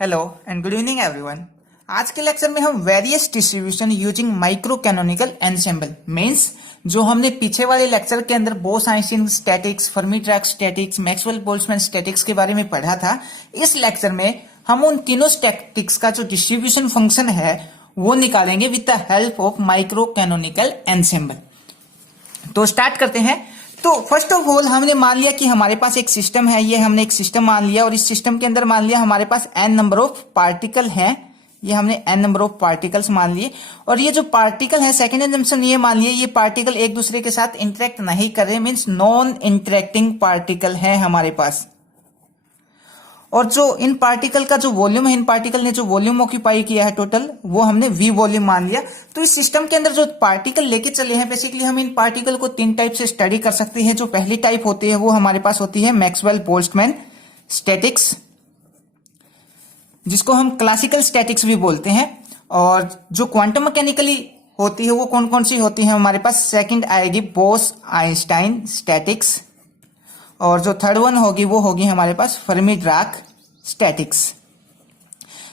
Hello and good evening everyone. आज के lecture में हम various distribution using micro canonical ensemble means जो हमने पीछे वाले लेक्चर के अंदर Bose-Einstein statics, Fermi-Dirac statics, Maxwell-Boltzmann statics के बारे में पढ़ा था। इस लेक्चर में हम उन तीनों स्टैटिक्स का जो डिस्ट्रीब्यूशन फंक्शन है वो निकालेंगे with the help of micro canonical ensemble. तो स्टार्ट करते हैं। तो फर्स्ट ऑफ ऑल हमने मान लिया कि हमारे पास एक सिस्टम है, ये हमने एक सिस्टम मान लिया और इस सिस्टम के अंदर मान लिया हमारे पास n नंबर ऑफ पार्टिकल हैं। ये हमने n नंबर ऑफ पार्टिकल्स मान लिए और ये जो पार्टिकल है सेकंड एजम्पशन ये मान लिए ये पार्टिकल एक दूसरे के साथ इंटरेक्ट नहीं कर रहे, मींस नॉन इंटरेक्टिंग पार्टिकल है हमारे पास। और जो इन पार्टिकल का जो वॉल्यूम है, इन पार्टिकल ने जो वॉल्यूम ऑक्यूपाई किया है टोटल, वो हमने v वॉल्यूम मान लिया। तो इस सिस्टम के अंदर जो पार्टिकल लेके चले हैं बेसिकली हम इन पार्टिकल को तीन टाइप से स्टडी कर सकते हैं। जो पहली टाइप होती है वो हमारे पास होती है मैक्सवेल-बोल्ट्जमैन स्टैटिक्स, जिसको हम क्लासिकल स्टैटिक्स भी बोलते हैं। और जो क्वांटम मैकेनिकली होती है वो कौन कौन सी होती है हमारे पास? सेकेंड आएगी बोस-आइंस्टाइन स्टैटिक्स और जो थर्ड वन होगी वो होगी हमारे पास फर्मी-डिराक स्टैटिक्स।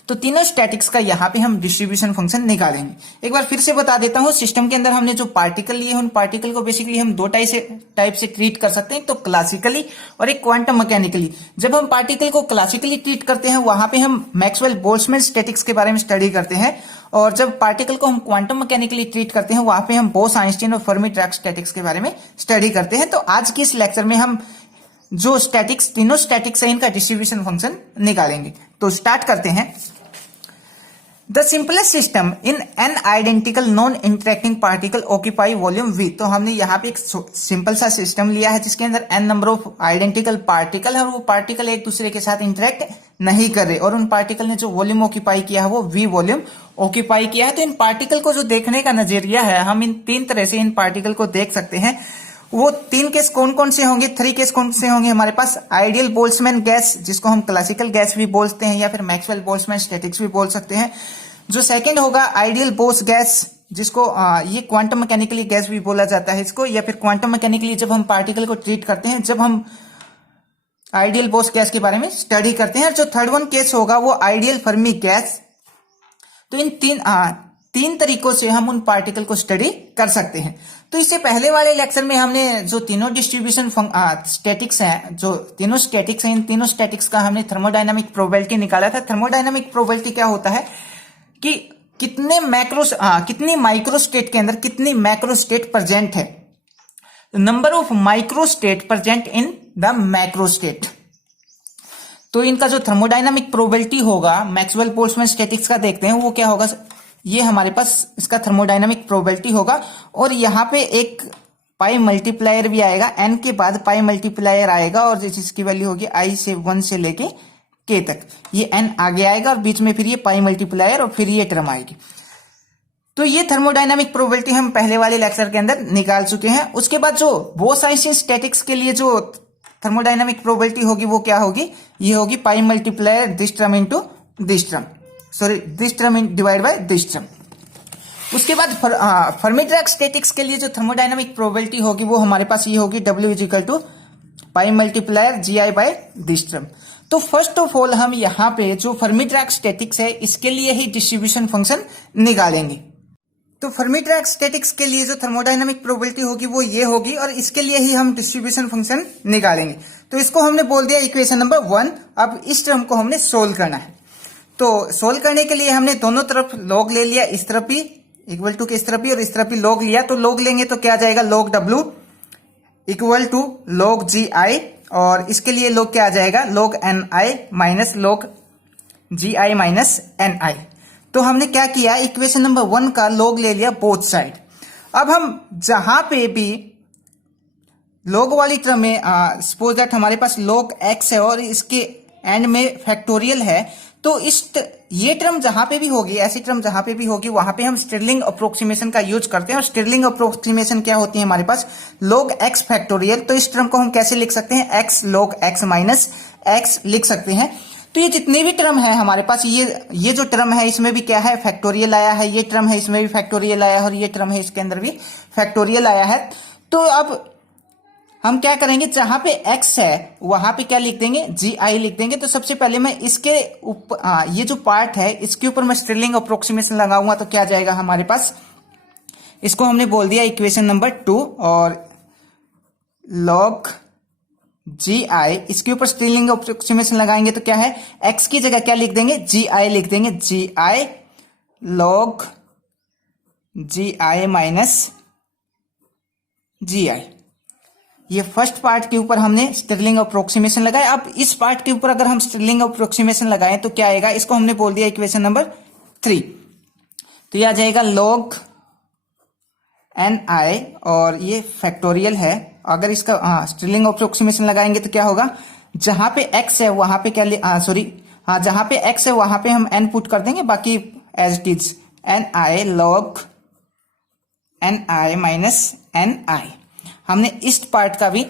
तो तीनों स्टैटिक्स का यहाँ पे हम डिस्ट्रीब्यूशन फंक्शन निकालेंगे। एक बार फिर से बता देता हूँ, सिस्टम के अंदर हमने जो पार्टिकल लिए उन पार्टिकल को बेसिकली हम दो टाइप से ट्रीट कर सकते हैं, तो क्लासिकली और एक क्वांटम मैकेनिकली। जब हम पार्टिकल को क्लासिकली ट्रीट करते हैं वहां पे हम मैक्सवेल-बोल्ट्जमैन स्टैटिक्स के बारे में स्टडी करते हैं और जब पार्टिकल को हम क्वांटम मैकेनिकली ट्रीट करते हैं वहां पे हम बोस-आइंस्टीन और फर्मी-डिराक स्टैटिक्स के बारे में स्टडी करते हैं। तो आज की इस लेक्चर में हम जो स्टैटिक्स तीनों स्टैटिक्स है इनका डिस्ट्रीब्यूशन फंक्शन निकालेंगे। तो स्टार्ट करते हैं। The simplest system in an identical non interacting particle occupy volume v। तो हमने यहाँ पे एक सिंपल सा सिस्टम लिया है जिसके अंदर n number of identical particle है और वो पार्टिकल एक दूसरे के साथ इंटरेक्ट नहीं कर रहे और उन पार्टिकल ने जो वॉल्यूम ऑक्यूपाई किया है वो v वॉल्यूम ऑक्यूपाई किया है। तो इन पार्टिकल को जो देखने का नजरिया है हम इन तीन तरह से इन पार्टिकल को देख सकते हैं। वो तीन केस कौन कौन से होंगे? थ्री केस कौन से होंगे हमारे पास? आइडियल बोल्ट्जमैन गैस, जिसको हम क्लासिकल गैस भी बोलते हैं या फिर मैक्सवेल-बोल्ट्जमैन स्टैटिक्स भी बोल सकते हैं। जो सेकंड होगा आइडियल बोस गैस, जिसको ये क्वांटम मैकेनिकली गैस भी बोला जाता है इसको, या फिर क्वांटम मैकेनिकली जब हम पार्टिकल को ट्रीट करते हैं जब हम आइडियल बोस गैस के बारे में स्टडी करते हैं। और जो थर्ड वन केस होगा वो आइडियल फर्मी गैस। तो इन तीन तरीकों से हम उन पार्टिकल को स्टडी कर सकते हैं। तो इससे पहले वाले लेक्चर में हमने जो तीनों डिस्ट्रीब्यूशन स्टैटिक्स हैं, जो तीनों स्टैटिक्स हैं, इन तीनों स्टैटिक्स का हमने थर्मोडायनामिक प्रोबेबिलिटी निकाला था। थर्मोडायनामिक प्रोबेबिलिटी क्या होता है कि कितनी माइक्रोस्टेट के अंदर कितनी मैक्रोस्टेट प्रेजेंट है, number of microstate present in the macrostate. तो इनका जो थर्मोडायनामिक प्रोबेबिलिटी होगा मैक्सवेल-बोल्ट्जमैन स्टैटिक्स का देखते हैं वो क्या होगा। ये हमारे पास इसका थर्मोडायनामिक प्रोबेबिलिटी होगा और यहाँ पे एक पाई मल्टीप्लायर भी आएगा, n के बाद पाई मल्टीप्लायर आएगा और जिसकी वैल्यू होगी i से 1 से लेके k तक। ये n आगे आएगा और बीच में फिर ये पाई मल्टीप्लायर और फिर ये टर्म आएगी। तो ये थर्मोडायनामिक प्रोबेबिलिटी हम पहले वाले लेक्चर के अंदर निकाल चुके हैं। उसके बाद जो बोस-आइंस्टीन स्टैटिक्स के लिए जो थर्मोडायनामिक प्रोबेबिलिटी होगी वो क्या होगी? ये होगी pi multiplier this term into this term, sorry this term divide by this term. उसके बाद फर्मी-डिराक स्टैटिक्स के लिए जो थर्मोडायनामिक प्रोबेबिलिटी होगी वो हमारे पास ये होगी W is equal to pi multiplier GI by this term. तो फर्स्ट ऑफ ऑल हम यहाँ पे जो फर्मी-डिराक स्टैटिक्स है इसके लिए ही डिस्ट्रीब्यूशन फंक्शन निकालेंगे। तो फर्मी-डिराक स्टैटिक्स के लिए जो थर्मोडायनामिक प्रोबेबिलिटी होगी वो ये होगी और इसके लिए ही हम डिस्ट्रीब्यूशन फंक्शन निकालेंगे। तो इसको हमने बोल दिया इक्वेशन नंबर 1। अब इस टर्म को हमने सोल्व करना है। तो सोल्व करने के लिए हमने दोनों तरफ लॉग ले लिया, इस तरफ भी इक्वल टू के इस तरफ भी और इस तरफ भी लॉग लिया। तो लॉग लेंगे तो क्या आ जाएगा? log W equal to log GI और इसके लिए log क्या आ जाएगा? log NI minus log GI minus NI। तो हमने क्या किया, इक्वेशन नंबर 1 का log ले लिया बोथ साइड। अब हम जहां पे भी log वाली टर्म में सपोज दैट हमारे पास log x है और इसके एंड में फैक्टोरियल है, तो ये टर्म जहां पे भी होगी, ऐसी टर्म जहां पे भी होगी वहां पे हम स्टिरलिंग अप्रोक्सीमेशन का यूज करते हैं। और स्टिरलिंग अप्रोक्सीमेशन क्या होती है हमारे पास? log x factorial. तो इस टर्म को हम कैसे लिख सकते हैं? x log x minus x लिख सकते हैं। तो ये जितने भी टर्म है हमारे पास, ये जो टर्म है इसमें भी क्या है? फैक्टोरियल आया है। ये टर्म है इसमें भी फैक्टोरियल आया है और ये टर्म है इसके अंदर भी फैक्टोरियल आया है। तो अब हम क्या करेंगे, जहां पे x है वहां पे क्या लिख देंगे, जी आई लिख देंगे। तो सबसे पहले मैं इसके ऊपर ये जो पार्ट है इसके ऊपर मैं स्टिरलिंग अप्रोक्सीमेशन लगाऊंगा तो क्या जाएगा हमारे पास, इसको हमने बोल दिया इक्वेशन नंबर 2, और log जी आई, इसके ऊपर स्टिरलिंग अप्रोक्सीमेशन लगाएंगे तो क्या है, x की जगह क्या लिख देंगे, जी आई लिख देंगे, जी आई log जी आई माइनस जी आई। ये फर्स्ट पार्ट के ऊपर हमने स्टिरलिंग अप्रोक्सीमेशन लगाया। अब इस पार्ट के ऊपर अगर हम स्टिरलिंग अप्रोक्सीमेशन लगाएं तो क्या आएगा, इसको हमने बोल दिया इक्वेशन नंबर 3। तो ये आ जाएगा log एन आई, और ये फैक्टोरियल है। अगर इसका स्टिरलिंग अप्रोक्सीमेशन लगाएंगे तो क्या होगा, जहां पे x है वहां पे क्या जहां पे x है वहां पे हम n पुट कर देंगे, बाकी as it is N I log N I minus N I. हमने इस पार्ट का भी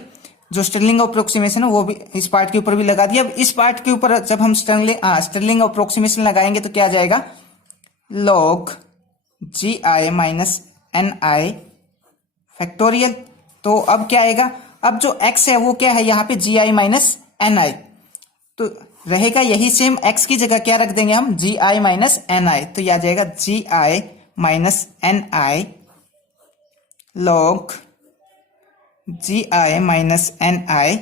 जो स्टिरलिंग अप्रोक्सीमेशन है वो भी इस पार्ट के ऊपर भी लगा दिया। अब इस पार्ट के ऊपर जब हम स्टिरलिंग अप्रोक्सीमेशन लगाएंगे तो क्या आ जाएगा, log G I minus N I factorial. तो अब क्या आएगा, अब जो x है वो क्या है यहाँ पे जी आई माइनस एन आई, तो रहेगा यही सेम, x की जगह क्या रख देंगे हम, जी आई माइनस एन आई। तो यह आ जाएगा G I minus N I log G I minus N I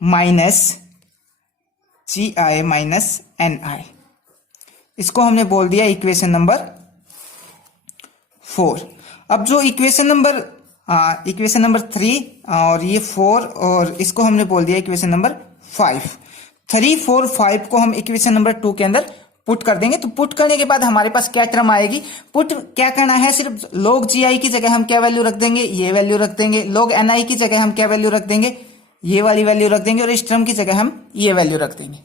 minus ji I minus N आई। इसको हमने बोल दिया इक्वेशन नंबर 4। अब जो इक्वेशन नंबर 3 और ये 4, और इसको हमने बोल दिया इक्वेशन नंबर 5। 3, 4, 5 को हम इक्वेशन नंबर 2 के अंदर पुट कर देंगे। तो पुट करने के बाद हमारे पास क्या टर्म आएगी, पुट क्या करना है, सिर्फ log जी आई की जगह हम क्या वैल्यू रख देंगे, ये वैल्यू रख देंगे। log एन आई की जगह हम क्या वैल्यू रख देंगे, ये वाली वैल्यू रख देंगे, और इस टर्म की जगह हम ये वैल्यू रख देंगे।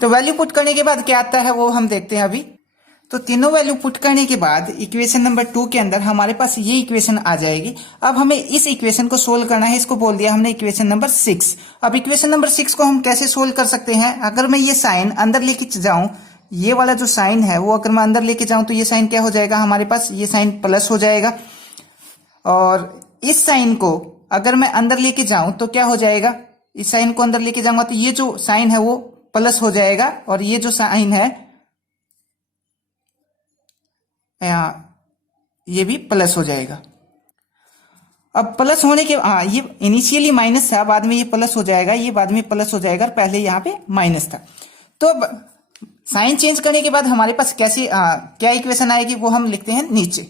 तो वैल्यू पुट करने के बाद क्या आता है वो हम देखते हैं अभी। तो तीनों वैल्यू पुट करने के बाद इक्वेशन नंबर 2 के अंदर हमारे पास ये इक्वेशन आ जाएगी। अब हमें इस इक्वेशन को सोल्व करना है, इसको बोल दिया हमने इक्वेशन नंबर 6। अब इक्वेशन नंबर 6 को हम कैसे सोल्व कर सकते हैं, अगर मैं ये साइन अंदर लेके जाऊं, ये वाला जो साइन है वो अगर मैं अंदर लेके जाऊं तो ये साइन क्या हो जाएगा हमारे पास, ये साइन प्लस हो जाएगा। और इस साइन को अगर मैं अंदर लेके जाऊं तो क्या हो जाएगा, इस साइन को अंदर लेके जाऊंगा तो ये जो साइन है वो प्लस हो जाएगा, और ये जो साइन है ये भी प्लस हो जाएगा। अब प्लस होने के ये इनिशियली माइनस था, बाद में ये प्लस हो जाएगा, ये बाद में प्लस हो जाएगा, पहले यहाँ पे माइनस था। तो अब साइन चेंज करने के बाद हमारे पास क्या इक्वेशन आएगी वो हम लिखते हैं नीचे।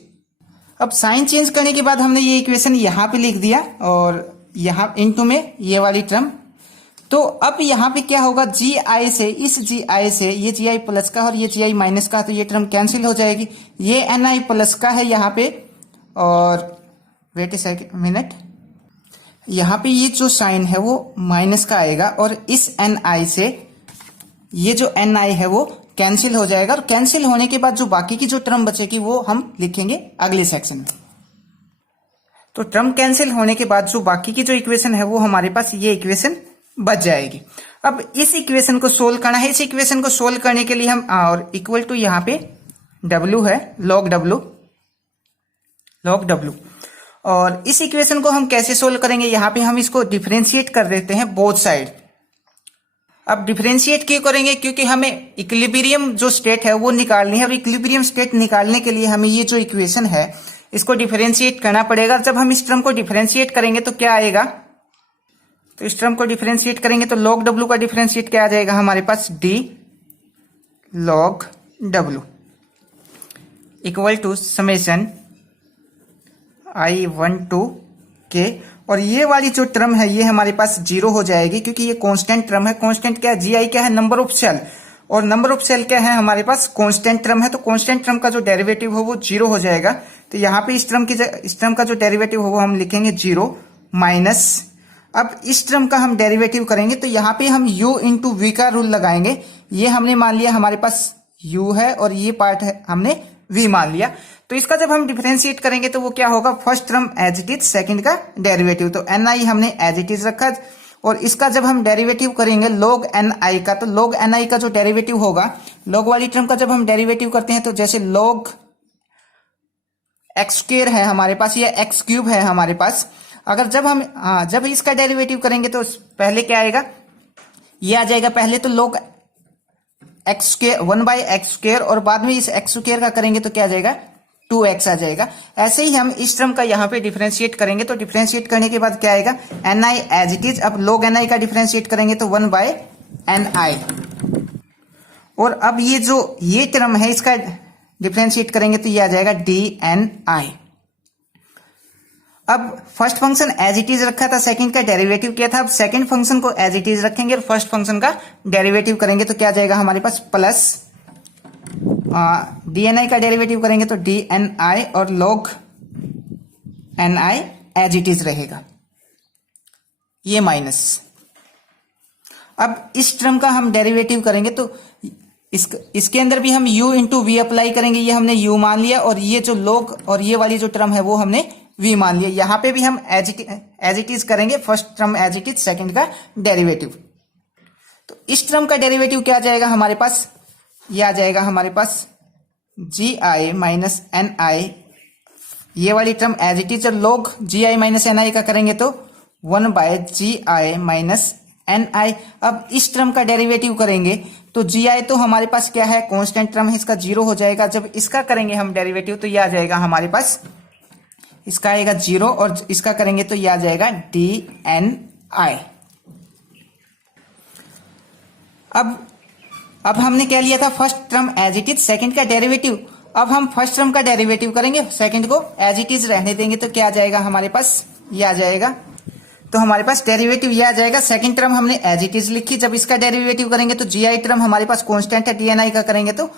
अब साइन चेंज करने के बाद हमने ये इक्वेशन यहाँ पे लिख दिया, और यहाँ इनटू में ये वाली टर्म। तो अब यहाँ पे क्या होगा, जी आई से इस जी आई से ये जी आई प्लस का और ये जी आई माइनस का, तो ये टर्म कैंसिल हो जाएगी। ये एन आई प्लस का है यहाँ पे, और वेट ए मिनट, यहाँ पे ये जो साइन है वो माइनस का आएगा, और इस एन आई से ये जो एन आई है वो कैंसिल हो जाएगा। और कैंसिल होने के बाद जो बाकी की जो टर्म बचेगी वो हम लिखेंगे अगले सेक्शन में। तो टर्म कैंसिल होने के बाद जो बाकी की जो इक्वेशन है वो हमारे पास ये इक्वेशन बच जाएगी। अब इस इक्वेशन को सोल्व करना है। इस इक्वेशन को सोल्व करने के लिए हम और इक्वल टू यहाँ पे W है, log W। और इस इक्वेशन को हम कैसे सोल्व करेंगे, यहाँ पे हम इसको डिफरेंशिएट कर देते हैं बोथ साइड। अब डिफरेंशिएट क्यों करेंगे, क्योंकि हमें इक्विलिब्रियम जो स्टेट है वो निकालनी है, और इक्विलिब्रियम स्टेट निकालने के लिए हमें ये जो इक्वेशन है इसको डिफरेंशिएट करना पड़ेगा। जब हम इस टर्म को डिफरेंशिएट करेंगे तो क्या आएगा, तो इस टर्म को डिफरेंशिएट करेंगे तो log W का डिफरेंशिएट क्या आ जाएगा हमारे पास, D log W equal to summation I1 to K। और ये वाली जो टर्म है ये हमारे पास जीरो हो जाएगी, क्योंकि ये कांस्टेंट टर्म है। कांस्टेंट क्या है, जी आई क्या है, नंबर ऑफ सेल, और नंबर ऑफ सेल क्या है हमारे पास, कांस्टेंट टर्म है। तो कांस्टेंट टर्म का जो डेरिवेटिव हो वो जीरो हो जाएगा। तो यहाँ पे इस टर्म का जो डेरिवेटिव हो हम लिखेंगे जीरो माइनस, अब इस टर्म का हम डेरिवेटिव करेंगे तो यहाँ पे हम u इंटू वी का रूल लगाएंगे। ये हमने मान लिया हमारे पास u है और ये पार्ट है हमने v मान लिया। तो इसका जब हम डिफरेंशिएट करेंगे तो वो क्या होगा, first term as it is, second का डेरिवेटिव, तो एन आई हमने एज इट इज रखा। और इसका जब हम डेरिवेटिव करेंगे log एन आई का, तो log एन आई का जो डेरिवेटिव होगा, log वाली टर्म का जब हम डेरिवेटिव करते हैं तो जैसे log x स्क्वायर है हमारे पास या x क्यूब है हमारे पास, अगर जब इसका डेरिवेटिव करेंगे तो पहले क्या आएगा, ये आ जाएगा पहले तो log एक्स स्क्र 1/x² और बाद में इस x² का करेंगे तो क्या आ जाएगा 2x आ जाएगा। ऐसे ही हम इस टर्म का यहाँ पे डिफरेंशिएट करेंगे तो डिफरेंशिएट करने के बाद क्या आएगा ni एज इट इज। अब log ni का डिफरेंशिएट करेंगे तो 1/ni और अब ये टर्म है इसका डिफरेंशिएट करेंगे तो ये आ जाएगा dni। अब first function as it is रखा था, सेकंड का डेरिवेटिव किया था, अब सेकंड फंक्शन को एज इट इज रखेंगे और फर्स्ट फंक्शन का डेरिवेटिव करेंगे तो क्या आ जाएगा हमारे पास प्लस dni का डेरिवेटिव करेंगे तो dni और log ni as it is रहेगा, ये माइनस। अब इस टर्म का हम डेरिवेटिव करेंगे तो इसके अंदर भी हम u इंटू वी अप्लाई करेंगे, ये हमने u मान लिया और ये जो log और ये वाली जो टर्म है वो हमने v मान लिया। यहां पे भी हम एज इट इज करेंगे, first term as it is, second का डेरिवेटिव। तो इस टर्म का डेरिवेटिव क्या आ जाएगा हमारे पास, ये आ जाएगा हमारे पास gi माइनस ni, ये वाली term as it is. log gi minus ni का करेंगे तो 1/gi माइनस ni। अब इस टर्म का डेरिवेटिव करेंगे तो gi तो हमारे पास क्या है, कांस्टेंट टर्म है, इसका 0 हो जाएगा। जब इसका करेंगे हम डेरिवेटिव तो ये आ जाएगा हमारे पास, इसका आएगा 0 और इसका करेंगे तो ये आ जाएगा dni। अब हमने क्या लिया था, first term as it is, second का डेरिवेटिव। अब हम फर्स्ट टर्म का डेरिवेटिव करेंगे, सेकंड को एज इट इज रहने देंगे तो क्या आ जाएगा हमारे पास, ये आ जाएगा। तो हमारे पास डेरिवेटिव ये आ जाएगा, सेकंड टर्म हमने एज इट इज लिखी, जब इसका डेरिवेटिव करेंगे तो gi टर्म हमारे पास कांस्टेंट है, dni का करेंगे तो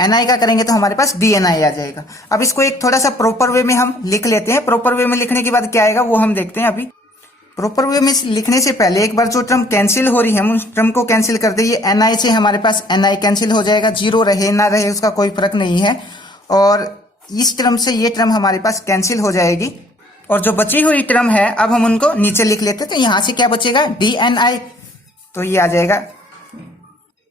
ni का करेंगे तो हमारे पास dni आ जाएगा। अब इसको एक थोड़ा सा प्रॉपर वे में हम लिख लेते हैं। प्रॉपर वे में लिखने के बाद क्या आएगा वो हम देखते हैं। अभी प्रॉपर वे में लिखने से पहले एक बार जो टर्म कैंसिल हो रही है हम उस टर्म को कैंसिल कर दें। ये ni से हमारे पास ni कैंसिल हो जाएगा, 0 रहे ना रहे उसका कोई फर्क नहीं है। और इस टर्म से ये टर्म हमारे पास कैंसिल हो जाएगी और जो बची हुई टर्म है अब हम उनको नीचे लिख लेते हैं। तो यहां से क्या बचेगा, dni, तो ये आ जाएगा।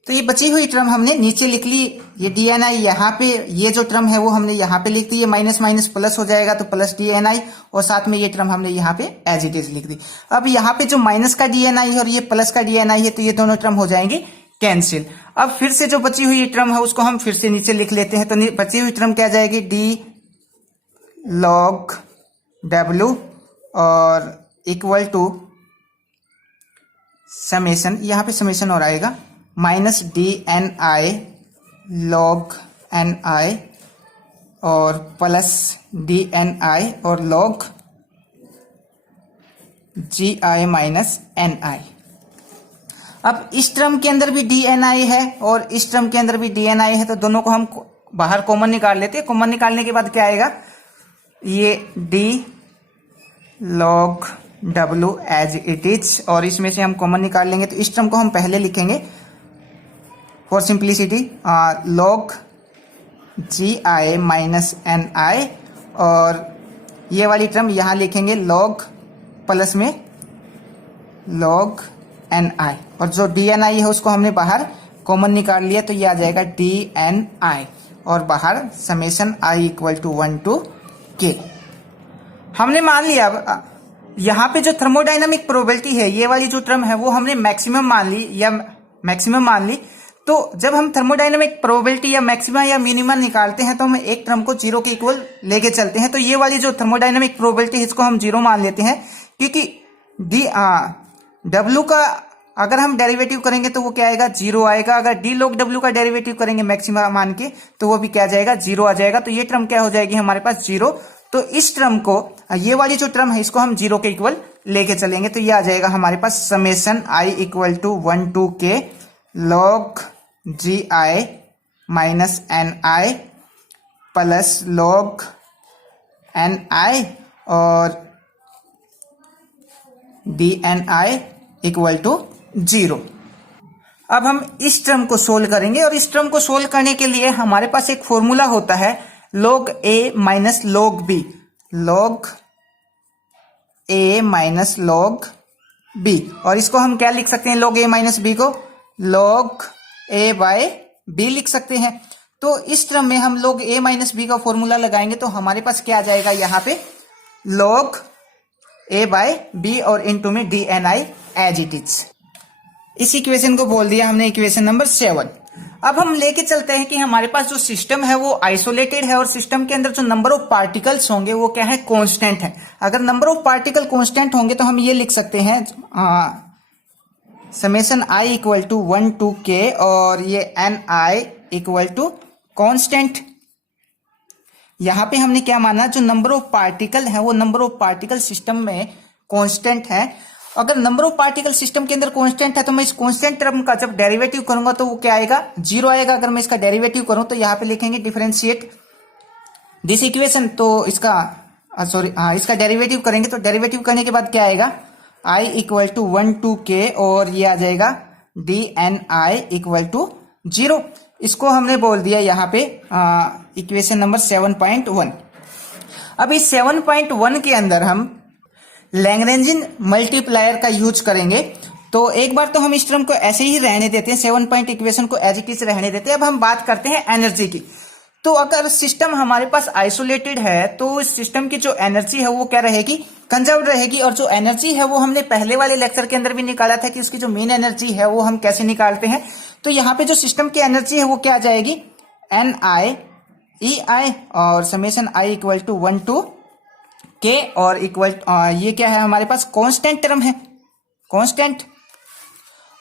तो ये बची हुई टर्म हमने नीचे लिख ली, ये dni यहाँ पे, ये जो टर्म है वो हमने यहाँ पे लिख दी, ये माइनस माइनस प्लस हो जाएगा तो प्लस dni और साथ में ये टर्म हमने यहाँ पे एज इट इज लिख दी। अब यहाँ पे जो माइनस का dni है और ये प्लस का dni है तो ये दोनों टर्म हो जाएंगे कैंसिल। अब फिर से जो बची हुई टर्म है उसको हम फिर से नीचे लिख लेते हैं। तो बची हुई टर्म क्या जाएगी, d log w और इक्वल टू समेशन, यहाँ पे समेशन और आएगा माइनस dni log ni और प्लस dni और log gi माइनस ni। अब इस टर्म के अंदर भी dni है और इस टर्म के अंदर भी dni है तो दोनों को हम बाहर कॉमन निकाल लेते हैं। कॉमन निकालने के बाद क्या आएगा, ये d log w as it is और इसमें से हम कॉमन निकाल लेंगे। तो इस टर्म को हम पहले लिखेंगे for simplicity log gi minus ni और ये वाली टर्म यहाँ लिखेंगे log प्लस में log ni और जो dni है उसको हमने बाहर कॉमन निकाल लिया तो ये आ जाएगा dni और बाहर summation i equal to 1 to k। हमने मान लिया यहाँ पे जो थर्मोडायनामिक प्रोबेबिलिटी है ये वाली जो टर्म है वो हमने मैक्सिमम मान ली या मैक्सिमम मान ली। तो जब हम थर्मोडायनामिक प्रोबेबिलिटी या मैक्सिमम या मिनिमम निकालते हैं तो हम एक टर्म को 0 के इक्वल लेके चलते हैं। तो ये वाली जो थर्मोडायनामिक प्रोबेबिलिटी है इसको हम 0 मान लेते हैं क्योंकि w का अगर हम डेरिवेटिव करेंगे तो वो क्या आएगा, 0 आएगा। अगर d log w का डेरिवेटिव करेंगे मैक्सिमम मान के तो वो भी क्या आ जाएगा, 0 आ जाएगा। तो ये टर्म क्या हो जाएगी हमारे पास 0। तो इस टर्म को, ये वाली जो टर्म है इसको हम 0 के इक्वल लेके चलेंगे तो ये आ जाएगा हमारे पास summation i equal to 1 to k log gi minus ni plus log ni और dni इक्वल टू 0। अब हम इस टर्म को सोल्व करेंगे और इस टर्म को सोल्व करने के लिए हमारे पास एक फॉर्मूला होता है log a minus log b, log a minus log b और इसको हम क्या लिख सकते हैं, log a माइनस b को log a बाय b लिख सकते हैं। तो इस टर्म में हम log a माइनस b का फॉर्मूला लगाएंगे तो हमारे पास क्या आ जाएगा, यहाँ पे log A बाय B और इनटू में DNI एज इट इज। इस इक्वेशन को बोल दिया हमने इक्वेशन नंबर 7। अब हम लेके चलते हैं कि हमारे पास जो सिस्टम है वो आइसोलेटेड है और सिस्टम के अंदर जो नंबर ऑफ पार्टिकल्स होंगे वो क्या है, कांस्टेंट है। अगर नंबर ऑफ पार्टिकल कांस्टेंट होंगे तो हम ये लिख सकते हैं summation I equal to 1 to K और ये Ni इक्वल टू कांस्टेंट। यहां पे हमने क्या माना, जो नंबर ऑफ पार्टिकल है वो नंबर ऑफ पार्टिकल सिस्टम में कांस्टेंट है। अगर नंबर ऑफ पार्टिकल सिस्टम के अंदर कांस्टेंट है तो मैं इस कांस्टेंट टर्म का जब डेरिवेटिव करूंगा तो वो क्या आएगा, 0 आएगा। अगर मैं इसका डेरिवेटिव करूं तो यहां पे लिखेंगे डिफरेंशिएट दिस इक्वेशन, तो इसका डेरिवेटिव करेंगे तो डेरिवेटिव करने के बाद क्या आएगा, I equal to 1 to K और ये आ जाएगा DNI इक्वल टू 0। इसको हमने बोल दिया यहाँ पे इक्वेशन नंबर 7.1। अब इस 7.1 के अंदर हम लैग्रेंजियन मल्टीप्लायर का यूज करेंगे। तो एक बार तो हम इस टर्म को ऐसे ही रहने देते हैं, 7 पॉइंट इक्वेशन को एज इट इज रहने देते हैं। अब हम बात करते हैं एनर्जी की। तो अगर सिस्टम हमारे पास आइसोलेटेड है तो इस सिस्टम की जो एनर्जी है वो क्या रहेगी, कंजर्व रहेगी। और जो एनर्जी है वो हमने पहले वाले लेक्चर के अंदर भी निकाला था कि उसकी जो मेन एनर्जी है वो हम कैसे निकालते हैं। तो यहाँ पे जो सिस्टम की एनर्जी है वो क्या आ जाएगी, NI और summation I equal to 1 to K और इक्वल ये क्या है हमारे पास, कांस्टेंट टर्म है, कांस्टेंट।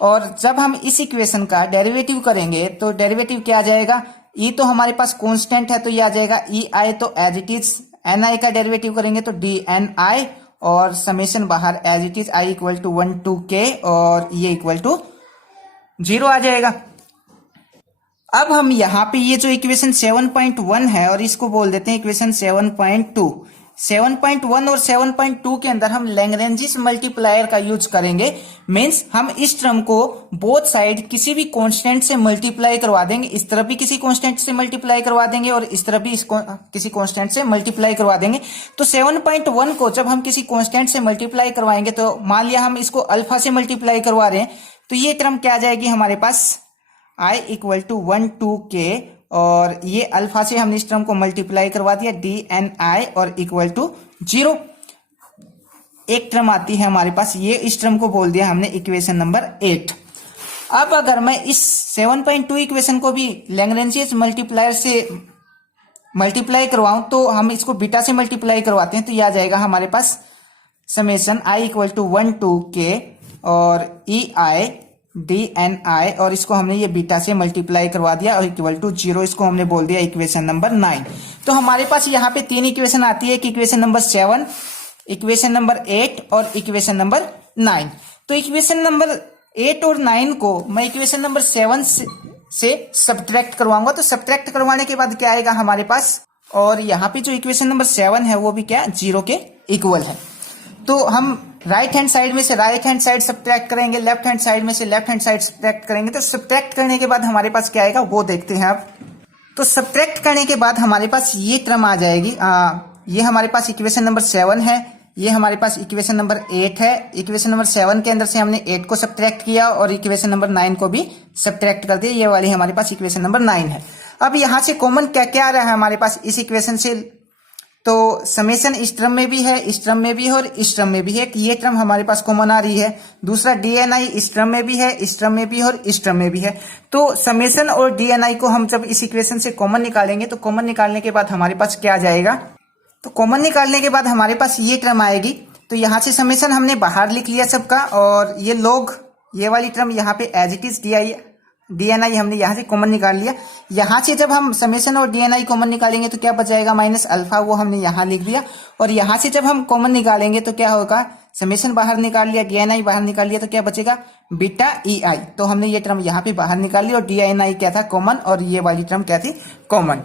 और जब हम इस इक्वेशन का डेरिवेटिव करेंगे तो डेरिवेटिव क्या आ जाएगा, E तो हमारे पास कांस्टेंट है तो ये आ जाएगा EI, तो एज इट इज NI का डेरिवेटिव करेंगे तो DNI और समेशन बाहर as it is I equal to 1 to K और ये इक्वल टू 0 आ जाएगा। अब हम यहाँ पे ये जो इक्वेशन 7.1 है और इसको बोल देते हैं इक्वेशन 7.2। 7.1 और 7.2 के अंदर हम लैग्रेंजियन मल्टीप्लायर का यूज करेंगे। मींस हम इस टर्म को बोथ साइड किसी भी कांस्टेंट से मल्टीप्लाई करवा देंगे, इस तरफ भी किसी कांस्टेंट से मल्टीप्लाई करवा देंगे और इस तरफ भी किसी कांस्टेंट से मल्टीप्लाई करवा देंगे। तो 7.1 को जब हम किसी कांस्टेंट से मल्टीप्लाई करवाएंगे तो मान लिया हम इसको अल्फा से मल्टीप्लाई करवा रहे हैं तो ये टर्म क्या आ जाएगी हमारे पास, I equal to 1 to K और ये अल्फा से हमने इस टर्म को मल्टीप्लाई करवा दिया DNI और इक्वल टू 0। एक टर्म आती है हमारे पास, ये इस टर्म को बोल दिया हमने इक्वेशन नंबर 8। अब अगर मैं इस 7.2 इक्वेशन को भी लैग्रेंजियन मल्टीप्लायर से मल्टीप्लाई करवाऊं तो हम इसको बीटा से मल्टीप्लाई करवाते हैं तो यह आ जाएगा हमारे पास summation I equal to 1 to K और EI DNI और इसको हमने ये बीटा से मल्टीप्लाई करवा दिया और इक्वल टू 0। इसको हमने बोल दिया इक्वेशन नंबर 9। तो हमारे पास यहाँ पे 3 इक्वेशन आती है, इक्वेशन नंबर 7, इक्वेशन नंबर 8 और इक्वेशन नंबर 9। तो इक्वेशन नंबर 8 और 9 को मैं इक्वेशन नंबर 7 से सब्ट्रैक्ट करवाऊंगा। तो सब्ट्रैक्ट करवाने के बाद क्या आएगा हमारे पास, और यहाँ पे जो इक्वेशन नंबर 7 है वो भी क्या 0 के इक्वल है। तो हम राइट हैंड साइड में से राइट हैंड साइड सब्ट्रैक्ट करेंगे, लेफ्ट हैंड साइड में से लेफ्ट हैंड साइड सब्ट्रैक्ट करेंगे। तो सब्ट्रैक्ट करने के बाद हमारे पास क्या आएगा वो देखते हैं आप। तो सब्ट्रैक्ट करने के बाद हमारे पास ये टर्म आ जाएगी, ये हमारे पास इक्वेशन नंबर 7 है, ये हमारे पास इक्वेशन नंबर 8 है। इक्वेशन नंबर 7 के अंदर से हमने 8 को सब्ट्रैक्ट किया और इक्वेशन नंबर 9 को भी सब्ट्रैक्ट कर दिया। ये वाली हमारे पास इक्वेशन नंबर 9 है। अब यहाँ से कॉमन क्या क्या आ रहा है हमारे पास इस इक्वेशन से, तो समेशन इस टर्म में भी है, इस टर्म में भी है और इस टर्म में भी है। ये टर्म हमारे पास कॉमन आ रही है। दूसरा DNI इस टर्म में भी है, इस टर्म में भी है और इस टर्म में भी है। तो समेशन और DNI को हम जब इस इक्वेशन से कॉमन निकालेंगे तो कॉमन निकालने के बाद हमारे पास क्या आ जाएगा, तो कॉमन निकालने के बाद हमारे पास ये टर्म आएगी। तो यहाँ से समेशन हमने बाहर लिख लिया सबका और ये लोग ये वाली टर्म यहाँ पे एज इट इज DNI हमने यहाँ से कॉमन निकाल लिया। यहाँ से जब हम समेशन और DNI कॉमन निकालेंगे तो क्या बच जाएगा माइनस अल्फा, वो हमने यहाँ लिख दिया। और यहाँ से जब हम कॉमन निकालेंगे तो क्या होगा, समेशन बाहर निकाल लिया, DNI बाहर निकाल लिया, तो क्या बचेगा बीटा EI। तो हमने ये टर्म यहाँ पे बाहर निकाल ली और DNI क्या था कॉमन और ये वाली टर्म क्या थी कॉमन,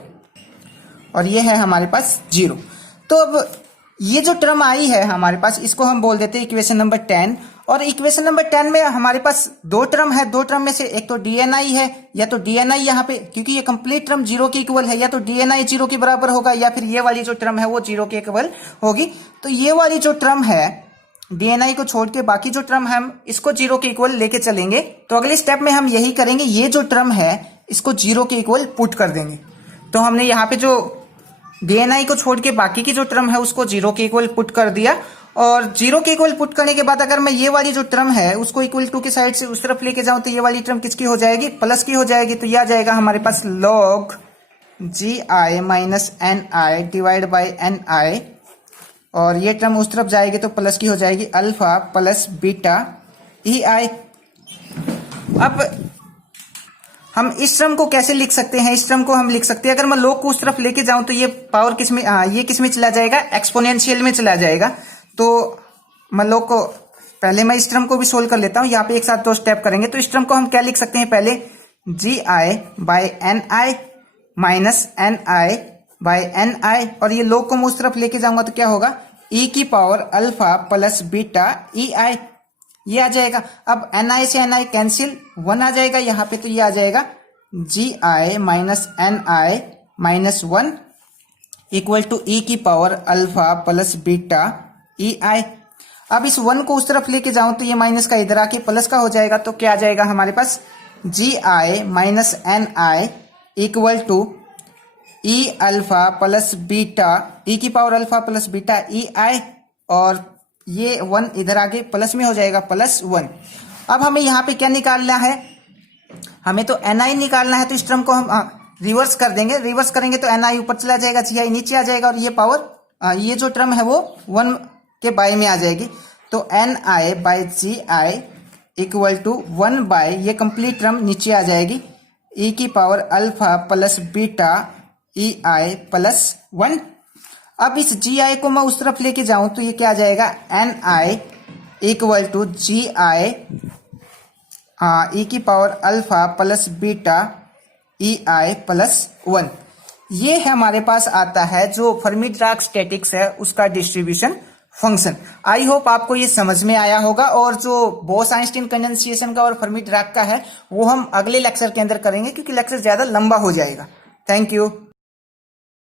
और ये है हमारे पास 0। तो अब ये जो टर्म आई है हमारे पास इसको हम बोल देते हैं इक्वेशन नंबर 10। और इक्वेशन नंबर 10 में हमारे पास 2 टर्म है, 2 टर्म में से एक तो DNI है, या तो DNI यहाँ पे क्योंकि ये कंप्लीट टर्म 0 के इक्वल है, या तो DNI 0 के बराबर होगा या फिर ये वाली जो टर्म है वो 0 के इक्वल होगी। तो ये वाली जो टर्म है DNI को छोड़ के बाकी जो टर्म है हम इसको 0 के इक्वल लेके चलेंगे। तो अगले स्टेप में हम यही करेंगे, ये जो टर्म है इसको 0 के इक्वल पुट कर देंगे। तो हमने यहाँ पे जो DNI को छोड़ के बाकी की जो टर्म है उसको 0 के इक्वल पुट कर दिया और जीरो के इक्वल पुट करने के बाद अगर मैं ये वाली जो टर्म है उसको इक्वल टू की साइड से उस तरफ लेके जाऊं तो ये वाली टर्म किसकी हो जाएगी, प्लस की हो जाएगी। तो ये आ जाएगा हमारे पास log G I minus N I divide by N I, और ये टर्म उस तरफ जाएगी तो प्लस की हो जाएगी alpha plus beta E I. अब हम इस टर्म को कैसे लिख सकते हैं, इस टर्म को हम लिख सकते हैं अगर मैं log को उस तरफ लेके जाऊं तो ये पावर किस में, ये किस में चला जाएगा, एक्सपोनेंशियल में चला जाएगा। तो मैं log को पहले मैं इस टर्म को भी सोल्व कर लेता हूं, यहाँ पे एक साथ दो स्टेप करेंगे। तो इस टर्म को हम क्या लिख सकते हैं, पहले G I by N I minus N I by N I, और ये log को मैं उस तरफ लेके जाऊंगा तो क्या होगा, ई की power alpha plus beta E I, ये आ जाएगा। अब एन आई से एन आई कैंसिल, वन आ जाएगा यहाँ पे, तो ये आ जाएगा G I minus N I minus one equal to e की power alpha plus beta E I. अब इस वन को उस तरफ लेके जाऊं तो ये माइनस का इधर आके प्लस का हो जाएगा, तो क्या आ जाएगा हमारे पास, G I minus N I equal to e alpha plus beta e की power alpha plus beta E I, और ये वन इधर आके प्लस में हो जाएगा, प्लस वन। अब हमें यहाँ पे क्या निकालना है, हमें तो एन आई निकालना है। तो इस टर्म को हम रिवर्स कर देंगे, रिवर्स करेंगे तो एन आई ऊपर चला जाएगा, जी आई नीचे आ जाएगा, और ये पावर ये जो टर्म है वो वन के बाय में आ जाएगी। तो N I by G I equal to one by, ये कंप्लीट टर्म नीचे आ जाएगी, ई की power alpha plus beta E I plus one. अब इस जी आई को मैं उस तरफ लेके जाऊं तो ये क्या आ जाएगा, N I equal to G I e की power alpha plus beta E I plus one. ये है हमारे पास आता है जो फर्मी डिराक स्टैटिक्स है उसका डिस्ट्रीब्यूशन फंक्शन। आई होप आपको ये समझ में आया होगा, और जो बोस आइंस्टीन कंडेंसेशन का और फर्मी डिराक का है वो हम अगले लेक्चर के अंदर करेंगे क्योंकि लेक्चर ज्यादा लंबा हो जाएगा। Thank you.